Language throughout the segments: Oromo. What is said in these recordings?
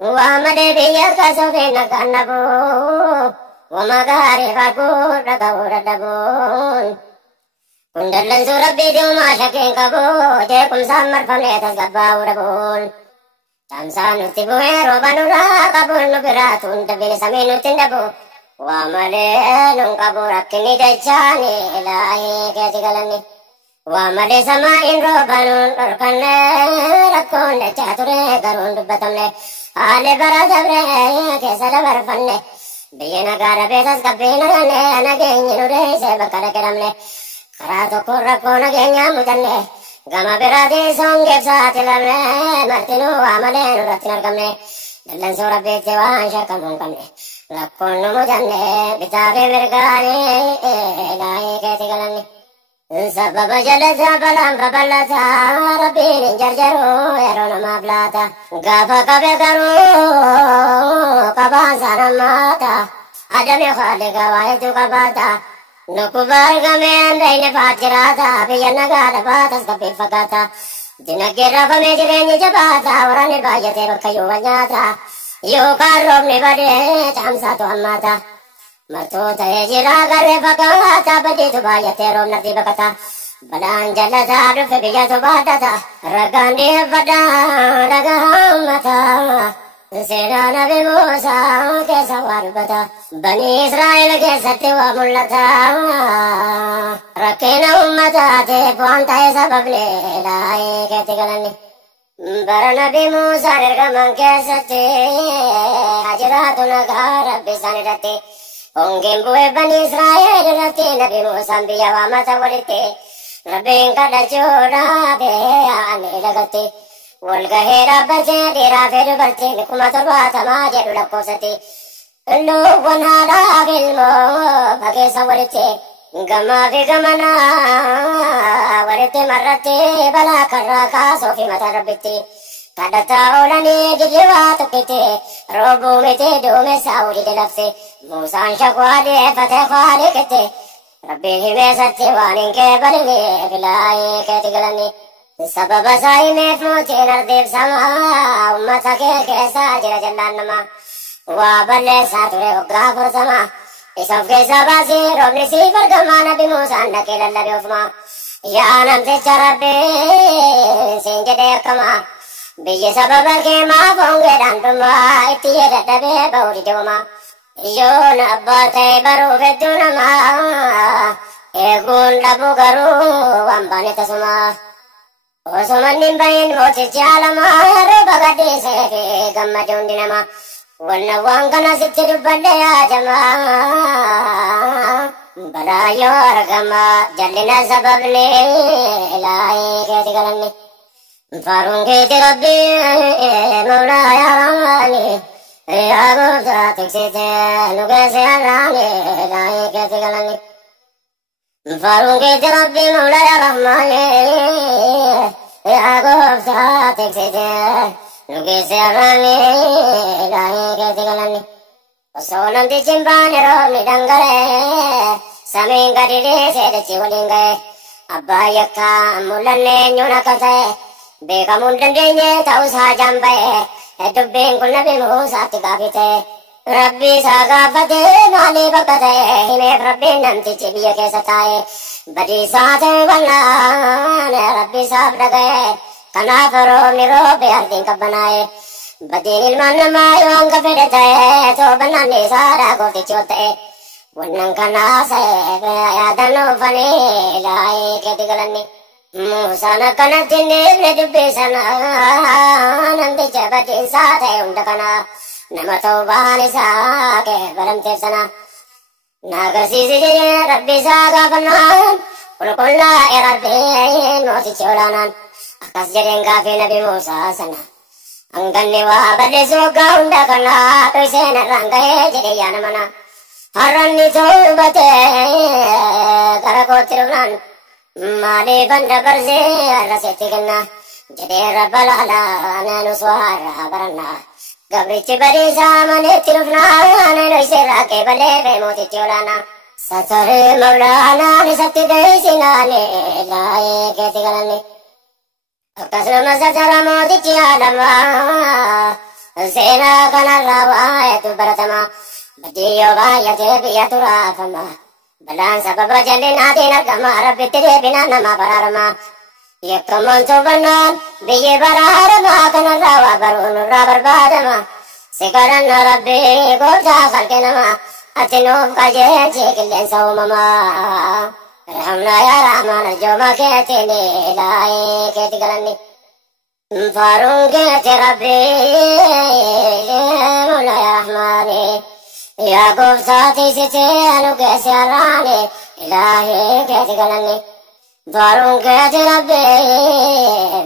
Wamade biya kasobe nakanabo, wamagari fagu ragawura dabon. Kundalan surabbi duma shakin kabo, jekum samar pamletas gabawura bon. Tamsanu tibuhe robanura kabul nubiratun tabini saminu tindabo. Wamade nung kaburakini dachani ilahi ketigalani. Wamade sama inro banun orkanne rakkonde chature garun dubbatamne. Ale baradabre kesala barfanne biyena gara besas kabina ne anagenya nure se bakara keramne karato korra kona genya mudanne gama berade songe saatilamne martinu amale nuratinar kamne dallan sura bete wan shakamun kamne lakkonu mudanne bitabe mergane laye ketigalanne sababa jalasa balam babalata rabbin jarjaro erona mablata gafa kabe garu kabasana mata adame khale gawaye tu kabata nukubar game andai fatirata biyana gada batas kabe fakata dinagera fame jireni jabata orane bayate bakayo wanyata yo karom ne bade tamsa to amata Marto tahe jira gare fakata bade tu bayate rom nati bakata badan jalata rufe biya tu badata ragande bada ragamata sena nabi Musa ke sawar bata bani Israel ke satwa mullata rakena ummata te panta sabable lae ke tigalani bara nabi Musa ergaman ke satte hajratu nagar bisani rate Ongem bue bani Israel rati nabi Musa biya wa mata walite Rabbin kada chora be ane lagate Volga hera bache dera feru bache nikuma torwa tama jedu lakosati Lu wanhara gilmo bage sawarite Gama vigamana warite marate bala karra ka sofi mata rabbiti Kadata olani jijiwa tukite Robu mete dume sauri delakse Musan shakwade fate khwade kete Rabbi hime satti wanin ke balini Filaye ke tigalani Sababa sai me fmuti nardev sama Ummata ke kesa jira jallan nama Wa balle sature ugrafur sama Isaf ke sabasi robni si fargama Nabi Musa anda ke lallabi ufma Ya namse charabbe Sinjade kama Biye sababa ke maafonge dantuma Itiye daddabe bauri joma Yo nabbate baru fedunama Egun dabu garu wambane tasuma Osuman nimbayin mochi chalama Rubagadi sefi gamma jundinama Wanna wangana sitti dubbade ajama Balayo argama jallina sababni Ilahi ketigalanni Farungi tirabbi Mawlaya ramani Ya Gupta tiksite nugese arani Ilahi ketigalanni Farungi tirabbi Mawlaya ramani Ya Gupta tiksite nugese arani Ilahi ketigalanni Osonam di cimbane romi dangare Samin gadide sedechi walingaye Abba yakka mulanne nyuna kataye Beka mundandenye tausa jambaye Dubbin kun nabi Musa tikafite Rabbi sagafate nali bakate Hime Rabbi namtichi biya kesa taye Badi saate walane Rabbi sabdagaye Kanafaro miro biyardin kabbanaye Badin ilman namayo anga fedetaye Tobanan nisara kofti chote Wannan kanasaye Ayadanu fani Ilahi ketigalanni Musa nakana tinne dubbe sana Nandi jabatin saate undakana Nama tawbani saake baramte sana Nagasisi jeye Rabbi saagafana Kulkulla Rabbi Moti cholanan Akas jeden gaafi Nabi Musa sana Anganni waa ballesuga undakana Tuisena rangaye jede yanamana Harranni tawbate Karakotirunan Mali banda barze araseti ganna Jade rabbal ala nanu swara baranna Gabrichi bari samane tirufna Nanu isirra ke bale be moti tiolana Satare maulana nisati daisinane Laye keti galanni Akasna masatara moti chialama سينا كان الرواية برتما بديو باية بيا ترافما بلان سبب رجلنا دينا كما ربي تري بنا نما برارما يكمن توبنان بيي برارما كان الروا برون الرابر بادما سيكرن ربي قوتا خلقنا أتنوب قجيتي كل سومما رحمنا يا رحمن الجوما كيتني إلهي كيتي قلني فارون كيتي ربي مولا يا رحماني يا قفتاتي ستيانو كيسي الراني إلهي كيتي قلني فارون كيتي ربي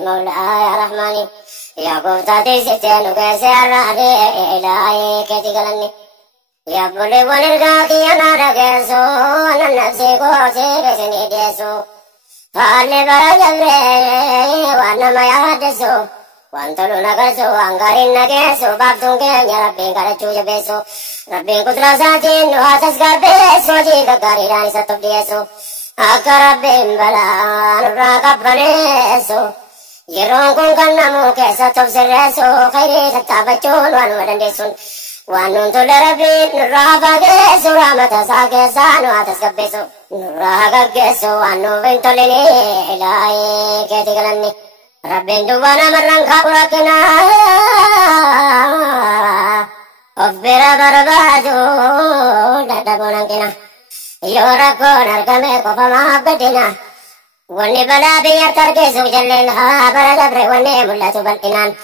مولا يا رحماني يا قفتاتي ستيانو كيسي الراني إلهي كيتي قلني يا بولي ونرقاكي أنا رقصو أنا نفسي قوتي بسني ديسو فالي برجبري وانا ما يحدثو وانتلو نقرسو وانقارين نقيسو بابتون كينيا ربين قرچو جبيسو ربين قدرة ساتين نواتس قربيسو جيكا قاري راني ستوب ديسو أكا ربين بلا نبراك بنيسو يرون كون كنمو كيسا توب سرسو خيري تتابچون وانو مدندسون وانون تول ربين نرافا كيسو رامتا سا كيسا نواتس قبيسو نرافا كيسو وانو بين توليني إلهي كيتي قلني ربين دوانا مرن خابركنا أفبرا بربادو دادبونا كنا يوركو نركمي كفما بدنا واني بلا بيار تركيسو جلنا برجبري واني ملاتو بالإنان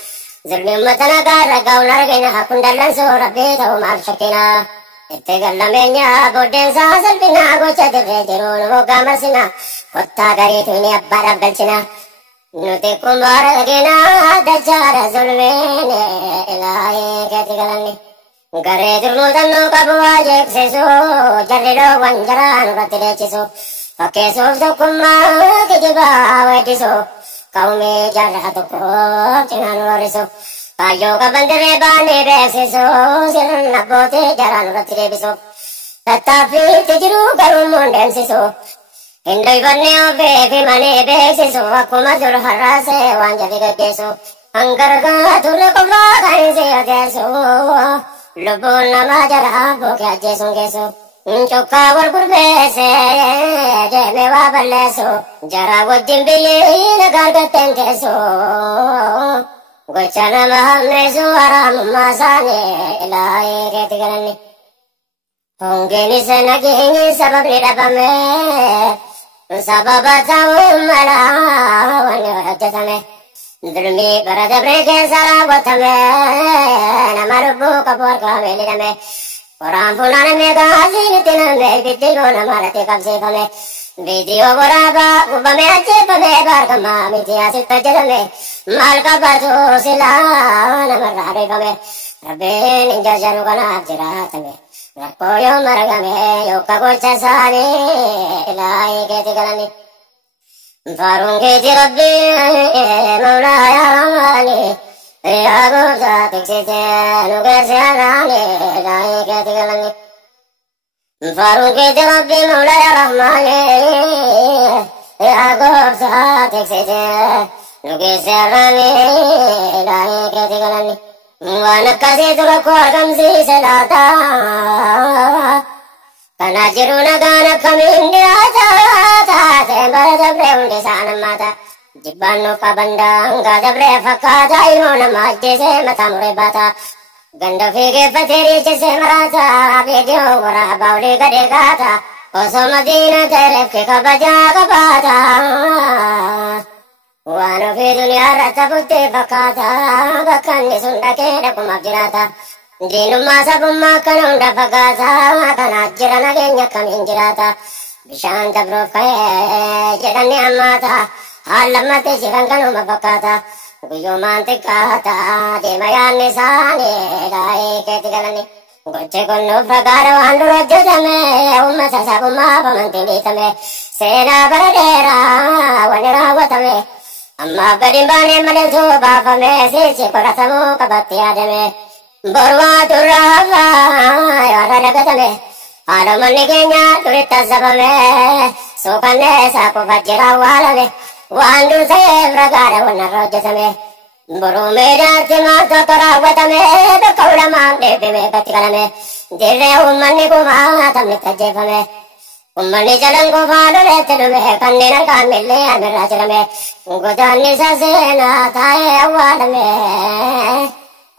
ظلمي أمتنا كاركاو نرقنا كندلن سو ربي تو مال شكنا اتقلمينيا بودين ساسل بنا قوشة الرجرون وقا مرسنا قطا قريتوني أبا ربلشنا نتكم بارغنا دجار ظلمين إلهي كيتي قلني قريت المدنو قبوا جيكسسو جرلو وانجران رتليچسو فكيسو سكم ما كجبا ويدسو قومي جرحتكو جنان ورسو Kayo ka bandere bane beksiso siran nabote jaran ratire biso tatapi tijiru garum monden siso indai banne obe mane beksiso akuma jor harase wanjali gakeso angkar ga tul ko ba kai se adeso lobo nama jara bo kya jeso keso chokka war kurbe se je mewa balleso jara wajin biye nagar gaten keso Gochana mahamnesu aram masane ilahi keti galani Hongeni senagini sabab nidapame Sabab atau mala wani hajjatame Dhulmi baradabre ke saragotame Namarubu kapur kamelidame Quran punane me gazi nitiname Biddilu namarati kapsifame Video boraba ubame achipame barkama mitiya sitajadame Malka batu sila namarrabe bame Rabbe ninja janu kana jiratame Rakkoyo maragame yokka gocha sani ilahi keti galani Farun keti rabbi maula ya ramani Ya gurza tiksite nugerse arani ilahi keti galani Farun keti rabbi maula ya rahmani Ya gurza tiksite nugerse arani ilahi keti galani Wanakasi tulako argamsi selata Kana jiruna gana kamindi ata Tembara dabre undi sana mata Jibbanu pabanda Nga dabre fakata Ilmona majdi se matamure bata Ganda fige fatiri chise marata Video wara bauli gade gata Oso madina teref ke kabaja kabata Wano fi dunia rata butte fakata Bakkan ni sunda keda kumab jirata Dinumma sabumma kanunda fakata Kana jirana genya kamin jirata Bishan tabruf kaya jedani amata Halamate jiran kanuma fakata Guyo mantikata Dimayan nisani Dahi keti galani Goche konnu prakara wandu rajjatame Ummata sabumma pamantinditame Sena baradera Wanira watame Amma badimbane maletu bafame Sisi koratamu kabatti adame Borwa turrafa Yara ragatame Halumanni kenya turita sabame Sukane saku fajira walame Wandu saye prakara wanna rajjatame Boru medati marta karawatame lama debbe katti kalame dirre ummanni kuma tamni tajjefame ummanni jalan gofalu letelume kanneen kamille amirra jirame godaanni saseena taa'ee awwaalame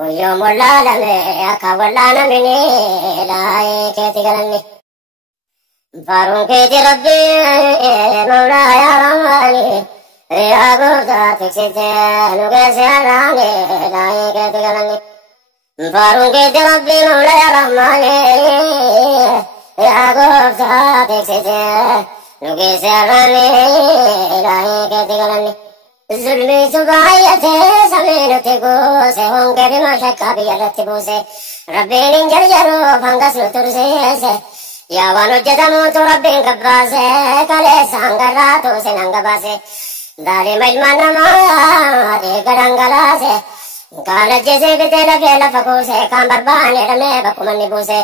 uyyo mulaalame akka wallaanamini laayee keeti galanni faruun keeti rabbi mawlaa yaa rahmaani yaa gooftaa tiksite nu geesse har'aani laayee keeti galanni faruun keeti rabbi mawlaa yaa rahmaani yaa gooftaa tiksite nu geesse har'aani laayee keeti galanni zulmi subaayate samiinutti goose honge bima shakka biyyarratti buuse rabbiin hin jarjaru fangas nu tursiise yaa waan hojjetamuutu rabbiin gabbaase kaleessaan garraa tuuse nan gabaase daalima ilma namaa dhiiga dhangalaase kaan ajjeesee fitee lafee lafa kuuse kaan barbaane dhamee bakkumanni buuse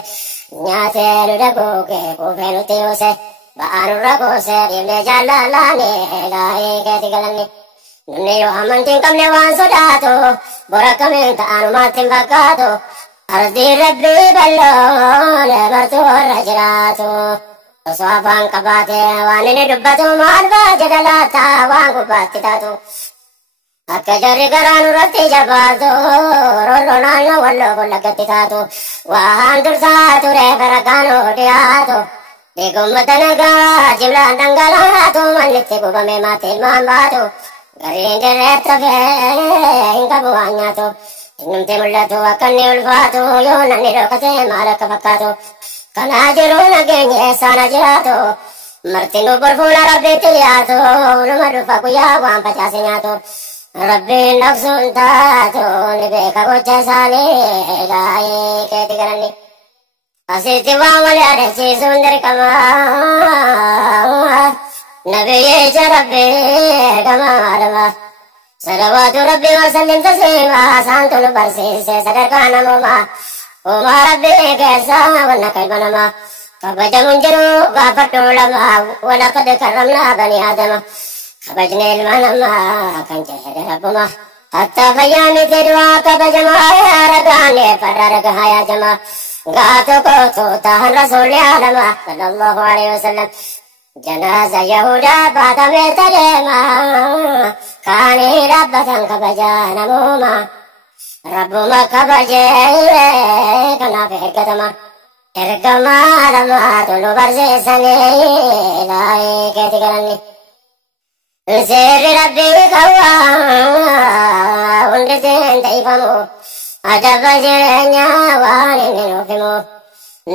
nyaatee nu daguuge kuufee nutti yuuse ba'aa nurra kuuse dhiibnee jaallalaane laayee keeti galanni namni yoo amantiin qabne waan sodaatu bora kamiin ta'anumaatti hin fakkaatu ardiin rabbii balloon martuu irra jiraatu osoo afaan qabaate waan inni dubbatu maal baate dalaata waan gubbaatti taatu akka jarri garaa nurratti jabaatu rorroo naannoo walloo bollaggatti taatu waan dursaa ture barakaan dhiyaatu dhiigummata nagaa jimlaan dhangalaatu mannitti gubame maatii ilmaan baatu gariin dirreetta fee hin qabu waan nyaatu innumti mul'atu akka inni ulfaatu yoo namni dhokate maal akka fakkaatu kanaa jiru nageenyi eessaana jiraatu marti nu borfuula rabbiitti dhiyaatu numa dhufa guyyaa waan facaase nyaatu rabbiin dhoksuun taatu ni beeka gocha isaanii laayee keeti galanni asitti waan wal yaadachiisuun dirqama نبي ربي كما علما صلوات ربي وسلم تسليما سانتو برسيس صدر كان موما وما ربي كيسا ونك البنما كبج منجرو غافتو لما ولقد كرمنا بني آدم كبجني المنما كان جهد ربما حتى فياني تدوا كبج ما يا رقاني فرارك هيا جما غاتو كوتو تهن رسول عالما صلى الله عليه وسلم جنازة يهودا فاطمة تجمع كاني ربة كبجان موما ربما كبجي كنا في حكتما إرقما لما تلو برسيسني لاي كيتي قلني سير ربي كوا ونرسين تيفمو أجب جرنيا وانين نوفمو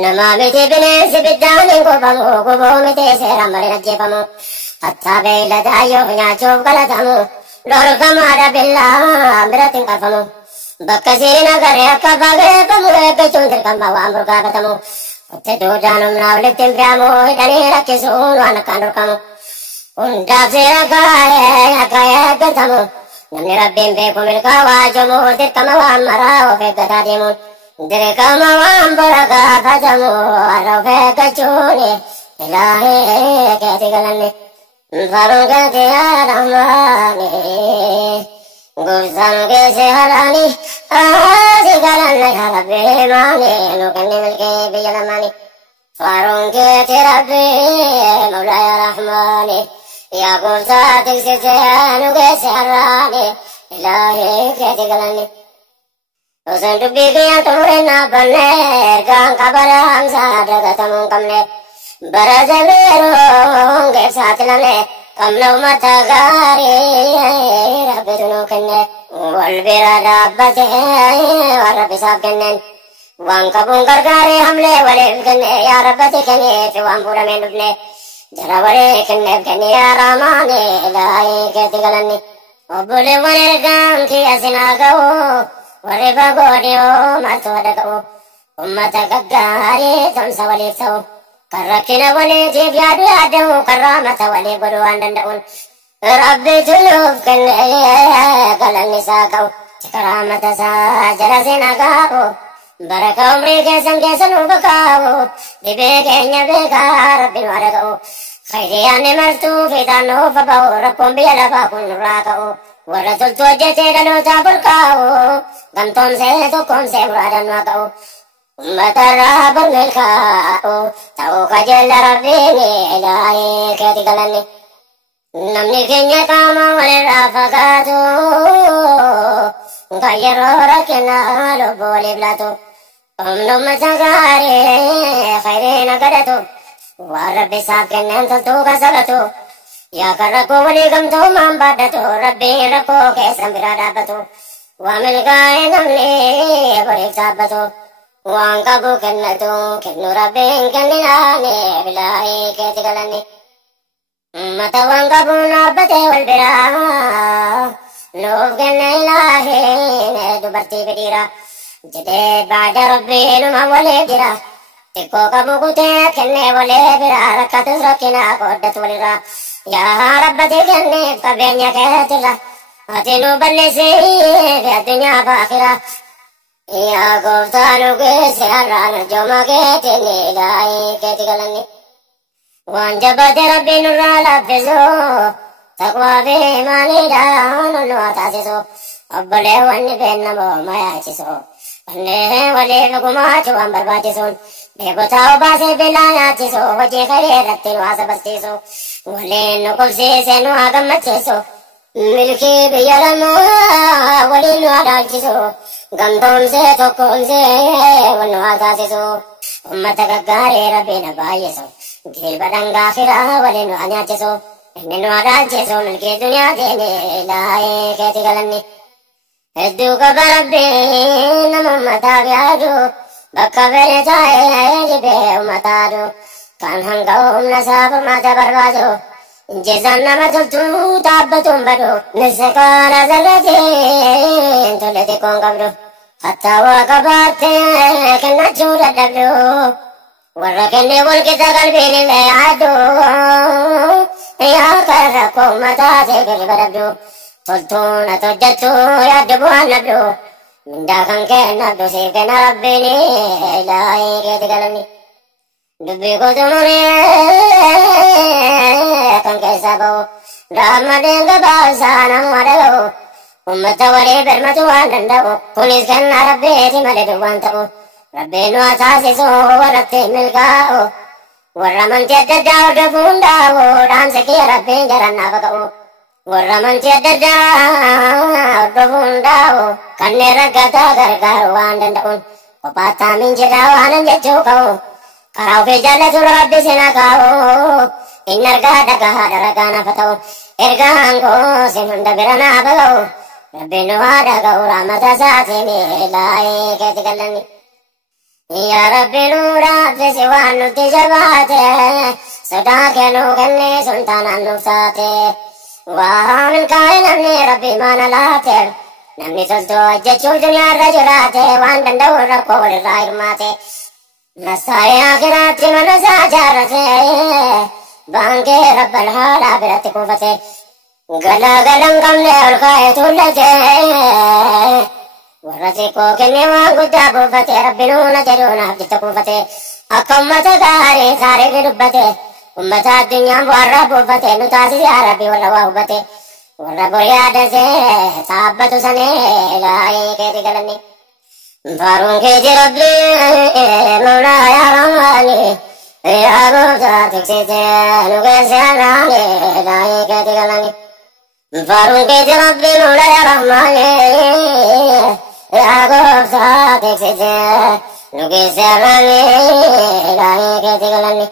nama miti bineensi biddaan hin gubamu gubuu miti seeraan marin ajjeefamu hattaa beeyladaa yoo nyaachuuf galatamu dhorkamaadha billaa biratti hin qarfamu bakka siin agarree akka fageeffamu eeggachuun dirqama waan burgaafatamu kotte duudhaan humnaa walitti hin fe'amu hidhanii rakkisuun waan akkaan dhorkamu hundaaf seera kaa'ee akka eeggatamu namni rabbiin beeku milkaa'aa jomu dirqama waan maraa of eeggataa deemuun dirqama waan burgaafatamu warra of eeggachuuni ilaahee keeti galanni faruun keeti yaa rahmaani gooftaan keesse haraani asi galanna yaa rabbi maani nu kenni milkee biyya lamaani faruun keeti rabbi mawlaa yaa rahmaani yaa gooftaa tiksite nu keesse haraani ilaahee keeti galanni Osan dubbii kiyyaan xumureen dhaabbanne ergaan qabaraan saadagatamuun qabne bara jabreeroon geessaatti lamne qabna uummata gaarii rabbitu nuu kenne wal bira dhaabbate waan rabbisaaf kenneen waan qabuun gargaaree hamlee waliif kenne yaa rabbati kenneef waan fuudhameen dhufne jara walii kenneef kenne yaa rahmaani laayee keetti galanni obboleewwan ergaan kiyya sinaa ga'u warri fagoo dhiyoo maaltu wada ga'u ummata gaggaarii tumsa waliif ta'u kan rakkina waliitiif yaadu yaadamu kan rahmata walii godhu waan danda'uun rabbitu nuuf kenne galanni isaa ga'u cika rahmata isaa jala seenaa gaa'u baraka umrii keessan keessa nuuf kaa'u dhibee keenya beekaa rabbiin wada ga'u khayriyaanni martuu fiixaan nuuf ba'u rakkoon biyya lafaa kun nurraa ka'u warra toltu hojjetee dhaloota burqaa'u gamtoomsee tokkoomsee muraadan waa qa'u ummatarraa barmeelkaa'u ta'uu kajeella rabbiin ilaahee keeti galanni namni keenya qaama walirraa fagaatu kan yeroo rakkinaa lubbuu waliif laatu ummata gaarii khayriina gadhatu waan rabbi isaaf kenneen toltuu kasalatu yaa kan rakkoo walii gamtoomaan baadhatu rabbiin rakkoo keessan biraa dhaabbatu waa milkaa'e namni boriif dhaabbatu waan qabu kennatu kennu rabbiin kenninaani bilaa'ee keeti galanni ummata waan qabu dhaabbatee wal biraa nuuf kenne ilaahiin dubartii fidhiira jedhee baada rabbiinuma waliif jira xiqqoo qabu kutee kennee walee biraa rakkatus rakkinaa qooddatu walirraa yaa rabbati kenneef qabeenya keetirra ati nu balleessiif addunyaa faakira yaa gooftaa nu geesse har'aan arjooma keetiin ilaahee keeti galanni waan jabbate rabbiin nurraa laaffisu taqwaa fi imaaniidhaan ol nu haa taasisu obboleewwan beennamoo mayaachisu kanneen waliif dhugumaachu waan barbaachisuun beekotaa obaasee beelaa nyaachisu hojii karii irratti nu haa sabastiisu waliin nu qubsiise nu haa gammachiisu milkii biyya lamaa waliin nu haa dhaalchisu gamtoomsee tokkoomsee wal nu haa taasisu ummata gaggaarii rabbiin haa baay'isu jilba dhangaa firaa waliin nu haa nyaachisu inni nu haa dhaalchisu milkii duniyaa teene ilaahee keeti galanni hedduu qaba rabbiin nama ummataaf yaadu bakka fedhe taa'ee jibee ummataadu kan hanga humna isaa furmaata barbaadu injizaan nama toltuu dhaabbatuun badu nisaqaana zarratiin tolle xiqqoon qabdu hattaa waa qabaattee kennachuu dadhabdu warra kenne walqixa qalbiin illee yaaddu yaa kan rakkoo ummataa ta'e gadi badabdu toltuun ati hojjettu yaaddu bu'aan dhabdu mindaa kan kennabdu siif kenna rabbiin ilaahee keeti galanni dubbii kutumuree kan keessaa ba'u raammadeen gabaasaa nama dhaga'u ummata walii birmatu waan danda'u kunis kenna rabbiiti malee duwwaan ta'u rabbiin nu haa taasisu warratti milkaa'u warra amantii adda addaa hordofu hundaa'u dhaamsa kiyya rabbiin jarannaafa ka'u warra amantii adda addaa hordofu hundaa'u kanneen rakkataa gargaaru waan danda'uun kophaattaa minjirraa waanan jechuu ka'u karaa ofii jaallatu rabbi sina kaa'u inni argaa dhagaa daragaa nafa ta'u ergaan koo sin hunda bira naafa ga'u rabbiin nu haa dhaga'u rahmata isaatiin ilaahee keeti galanni yaa rabbi nu dhaabbisi waan nutti jabaate sodaa kennuu kennee sun taanaan nuuf taate waa milkaa'e namni rabbi maana laate namni toltuu hojjechuuf duniyaarra jiraate waan danda'u rakkoo walirraa hirmaate nasaa'ee akiraatti mana isaa jaarrate baankee rabbal haadhaa biratti kuufate galagalan qabne ol kaa'ee tuullate warra xiqqoo kennee waan guddaa buufate rabbi nuuna jedhuunaaf jecha kuufate akka ummata gaarii taariikni dubbate ummata addunyaan bu'aarraa buufate nu taasise yaa rabbi warra waa hubate warra bor yaadate taabbatu sanee ilaahee keeti galanni faaruun keeti rabbi mawlaa yaa rahmaani yaa gooftaa tiksite nu geesse har'aani ilaahee keeti galanni faaruun keeti rabbi mawlaa yaa rahmaani yaa gooftaa tiksite nu geesse har'aani ilaahee keeti galanni